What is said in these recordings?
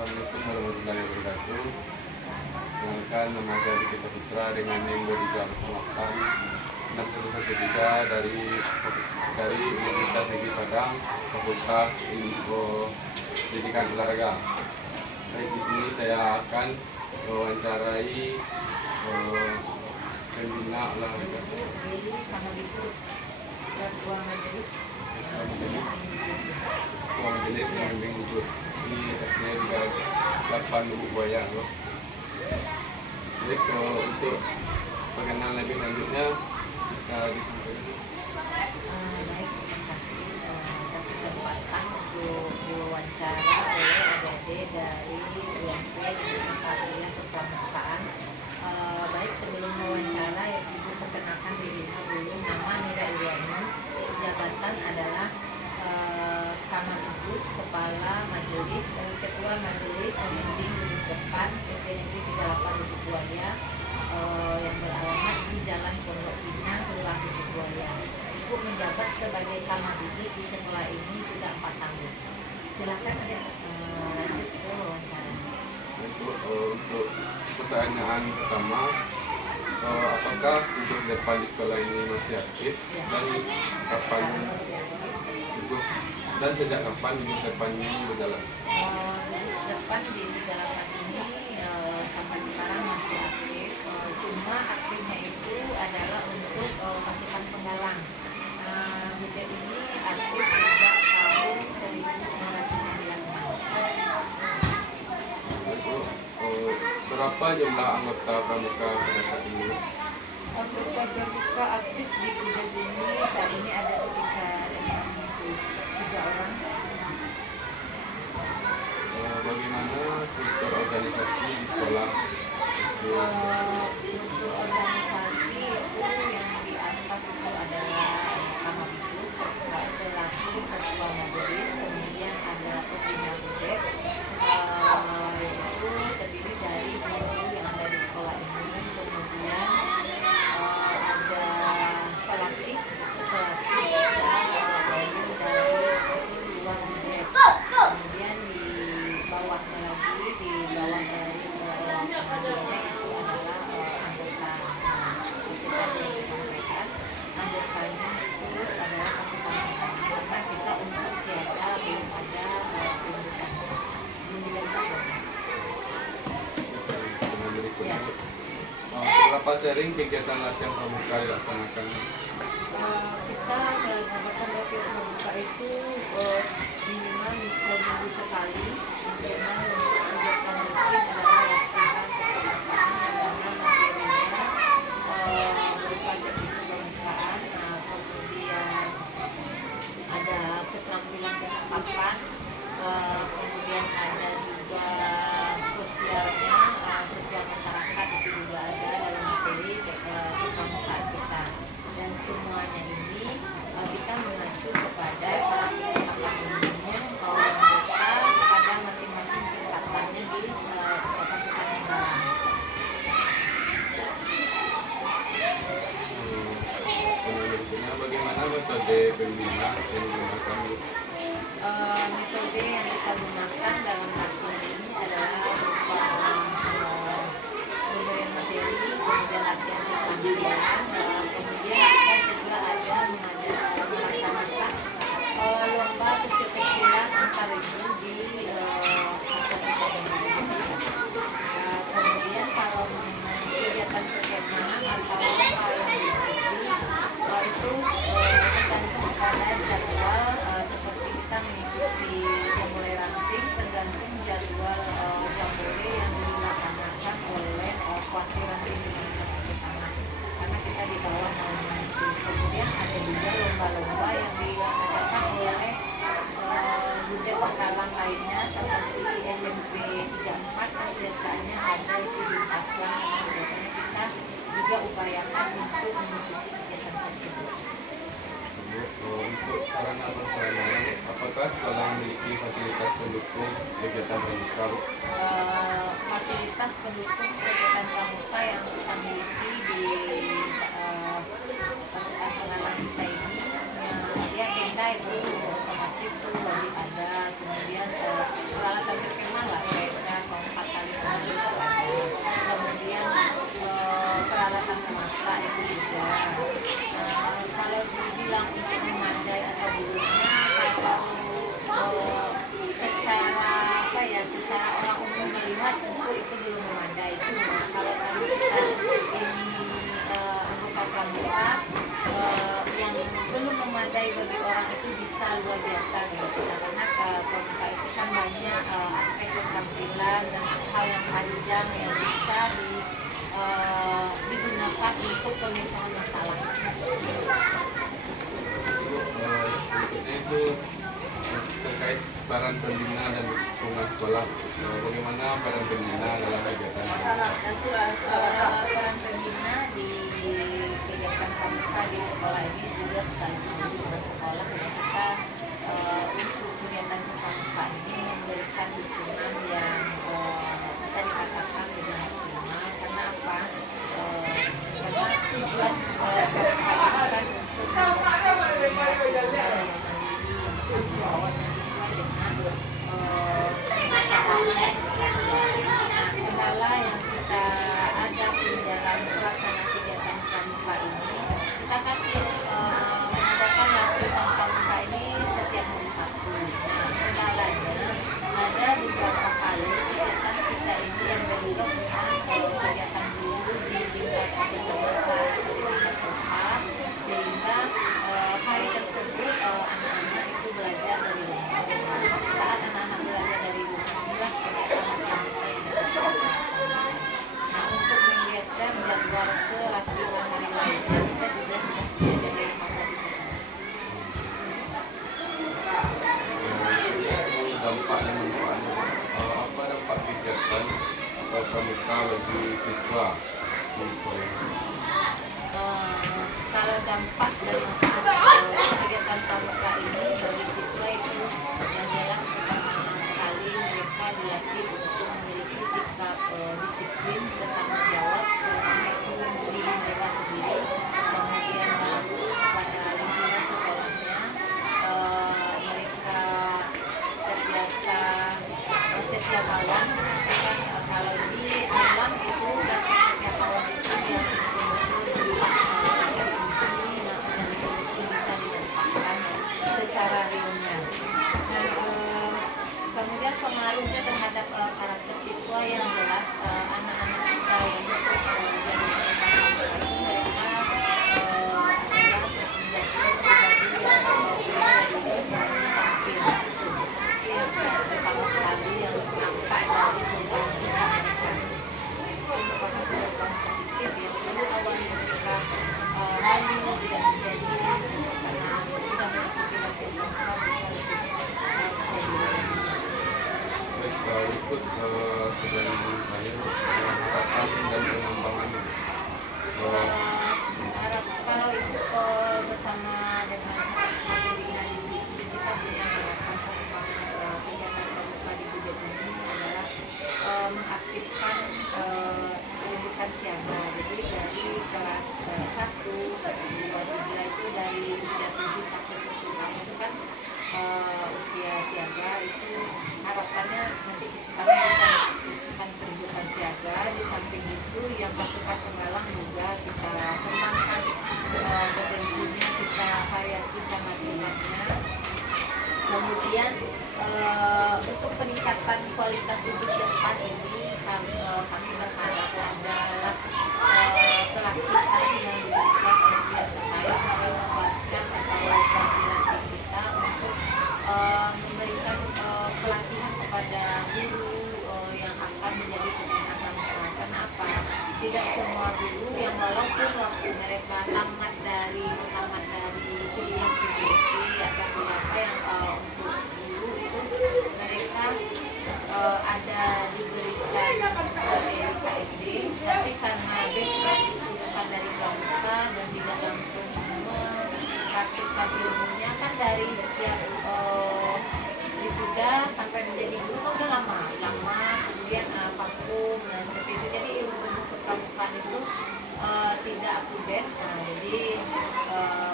Assalamualaikum warahmatullahi wabarakatuh. Perkenalkan, nama saya Diki Saputra dengan NIM 2308 dari Universitas Negeri Padang, Fakultas Ilmu Pendidikan Olahraga. Baik, di sini saya akan mewawancarai pembina olahraga. Ketua Majelis Pembimbing Gugus ini tesnya juga 8 buaya loh. Jadi untuk perkenalan lebih lanjutnya bisa disampaikan. Baik, terima kasih atas kesempatan untuk diwawancara oleh adik-adik dari UMP dengan kalian kepramukaan. Baik, sebelum wawancara ya Ibu perkenalkan dirinya dulu. Nama Nida Iriana, jabatan adalah Kamadikus, Kepala Majelis, Ketua Majelis Pembimbing Gugus Depan SD Negeri 38 Lubuk Buaya, yang beralamat di Jalan Pondok Pinang, Kelurahan Lubuk Buaya. Ibu menjabat sebagai Kamadikus di sekolah ini sudah 4 tahun. Silakan aja lanjut ke wawancara. Untuk pertanyaan pertama, apakah gugus depan di sekolah ini masih aktif dan kapan dan sejak kapan gugus depan ini berjalan? Gugus depan di 38 ini sampai sekarang masih aktif. Cuma aktifnya itu adalah untuk pasukan penggalang. Gugus ini aktif sejak tahun 1996. Berapa jumlah anggota pramuka pada saat ini? Untuk pramuka aktif di Gugus ini saat ini ada sekitar 3 orang. Bagaimana struktur organisasi di sekolah? Struktur organisasi itu yang di atas itu adalah Kamadikus selaku ketua majelis, kemudian ada pembina budek, yaitu terdiri dari guru yang ada di sekolah ini, kemudian ada pelatih dan dari usul luar budek, kemudian di bawahnya lagi, di bawah dari pembinanya itu adalah anggota. Itu tadi yang disampaikan, anggotanya itu adalah pasukan penggalang, karena kita untuk siaga belum ada pendidikan, belum dilakukan. Berikutnya, seberapa sering kegiatan latihan pramuka dilaksanakan? Kita melakukan latihan pramuka itu minimal seminggu sekali. Memang untuk kegiatan rutin adalah latihan kepramukaan, karena materinya berupa teknik kebangsaan, kemudian ada keterampilan ketangkapan, kemudian ada juga sosialnya, sosial masyarakat itu juga ada dalam materi kepramukaan kita. Dan semuanya ini kita mengacu kepada syarat kesepakatan umumnya anggota pada masing-masing tingkatannya di pasukan penggalang. Penelitiannya bagaimana metode pembina yang digunakan? Metode yang kita gunakan dalam latihan ini adalah berupa pemberian materi, kemudian latihan keterampilan, kemudian kita juga ada melaksanakan lomba kecil-kecilan antar ibu di satu tempat. Kemudian kalau kegiatan-kegiatan atau lomba yang diikuti itu tergantung pada jadwal, seperti kita mengikuti jambore ranting, tergantung jadwal jambore yang dilaksanakan oleh kuartir ranting di mana karena kita di bawah naungan itu. Kemudian ada juga lomba-lomba yang dilaksanakan oleh budek penggalang lainnya seperti SMP 34, biasanya ada itu di Aswan, biasanya kita juga upayakan untuk mengikuti kegiatan tersebut. Untuk sarana prasarana, apakah sekolah memiliki fasilitas pendukung kegiatan pramuka? Fasilitas pendukung kegiatan pramuka yang kita miliki di pasukan penggalang kita ini, ya tenda itu otomatis tuh wajib ada, kemudian peralatan berkemah lah kayak jam yang bisa digunakan untuk pemecahan masalah. Berikutnya itu terkait peran pembina dan dukungan sekolah. Bagaimana peran pembina dalam kegiatan Peran pembina di kegiatan pramuka di sekolah ini juga sekaligus dukungan sekolah ya. Kita untuk kegiatan pramuka ini memberikan dukungan yang bisa dikatakan lebih maksimal. Karena apa? Karena tujuan pramuka ini kan untuk mahasiswa dengan masyarakat. Kendala yang kita hadapi dalam pelaksanaan kegiatan pramuka ini, kita kan mengadakan latihan pramuka ini setiap hari Sabtu. Nah, kendalanya ada beberapa kali kegiatan kita ini yang bentrok dengan kegiatan guru di tingkat kecamatan atau di tingkat kota, sehingga hari tersebut anak-anak itu belajar dari rumah. Saat anak-anak belajar dari rumah, inilah kegiatan pramuka yang dilaksanakan. Nah, untuk menggeser jadwal ke latihan hari lainnya, kita juga sudah menjadi mata di sana. dampak dan manfaatnya? Apa dampak kegiatan atau pramuka bagi siswa di sekolah? Kalau dampak dan manfaat kegiatan pramuka ini bagi siswa itu yang jelas pertama sekali mereka dilatih untuk memiliki sikap disiplin, bertanggung jawab, terutama itu diri mereka sendiri, kemudian baru pada lingkungan sekolahnya mereka terbiasa setia kawan. Kan kalau di alam itu rasa setia kawan itu yang bisa didampakkan secara realnya. Nah, kemudian pengaruhnya terhadap karakter siswa yang jelas anak-anak kita yang ikut jadi mereka adalah menjadi pribadi yang tampil. Itu yang pertama sekali yang nampak dari pembelajaran mereka. Itu merupakan perubahan positif yang dulu awalnya mereka hanya tidak menjadi karena sudah mengikuti latihan Baik, berikut sebelum terakhir harapan dan pengembangan. Harap kalau itu bersama dengan pembina di sini kita punya harapan pengembangan kegiatan pramuka di Bujet ini adalah mengaktifkan pendidikan siaga. Jadi dari kelas 1, 2, 3 itu dari usia 7 sampai 10 tahun itu kan usia siaga itu harapannya nanti kami akan pendidikan siaga. Di samping itu yang pasukan penggalang juga kita kembangkan potensinya, kita variasikan latihannya. Kemudian untuk peningkatan kualitas tubuh ke depan ini kami berharap adalah pelatihan yang diberikan oleh pihak terkait dengan membuatkan atau panggilan kita untuk memberikan pelatihan kepada guru yang akan menjadi pembina pramuka. Kenapa? Tidak semua guru yang walaupun waktu mereka tamat dari kuliah PhD atau kuliah apa yang untuk guru itu mereka ada diberikan materi KMD, tapi karena background itu bukan dari pramuka dan tidak langsung mempraktikkan ilmunya kan dari setiap wisuda sampai menjadi guru udah lama kemudian vakum, nah seperti itu. Jadi ilmu kepramukaan itu tidak up to date. Nah, jadi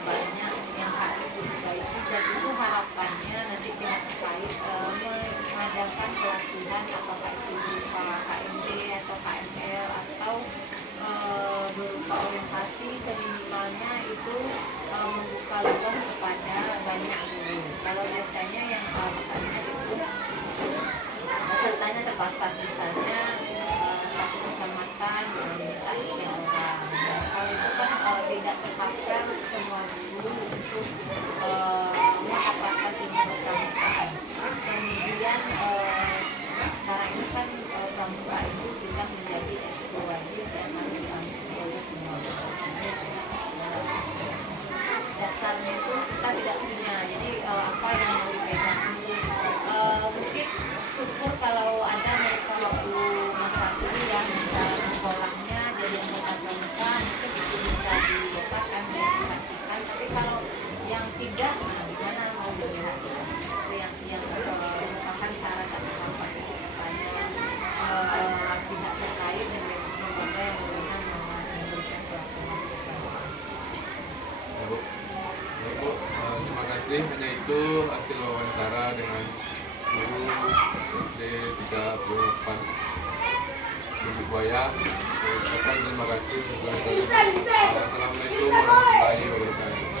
banyak yang harus diperbaiki dan itu harapannya nanti pihak terkait mengadakan pelatihan apakah itu berupa KMD atau KML atau berupa orientasi seminimalnya itu membuka luas kepada banyak guru. Kalau biasanya yang misalnya itu pesertanya terbatas, misalnya satu kecamatan minta sekian orang. Dan kalau itu kan tidak terpaksa semua guru untuk mendapatkan ilmu pramukaan. Kemudian sekarang ini kan pramuka itu sudah kasih. Hanya itu hasil wawancara dengan guru SD 38 Bukit Buaya. Saya ucapkan terima kasih. Assalamualaikum warahmatullahi wabarakatuh.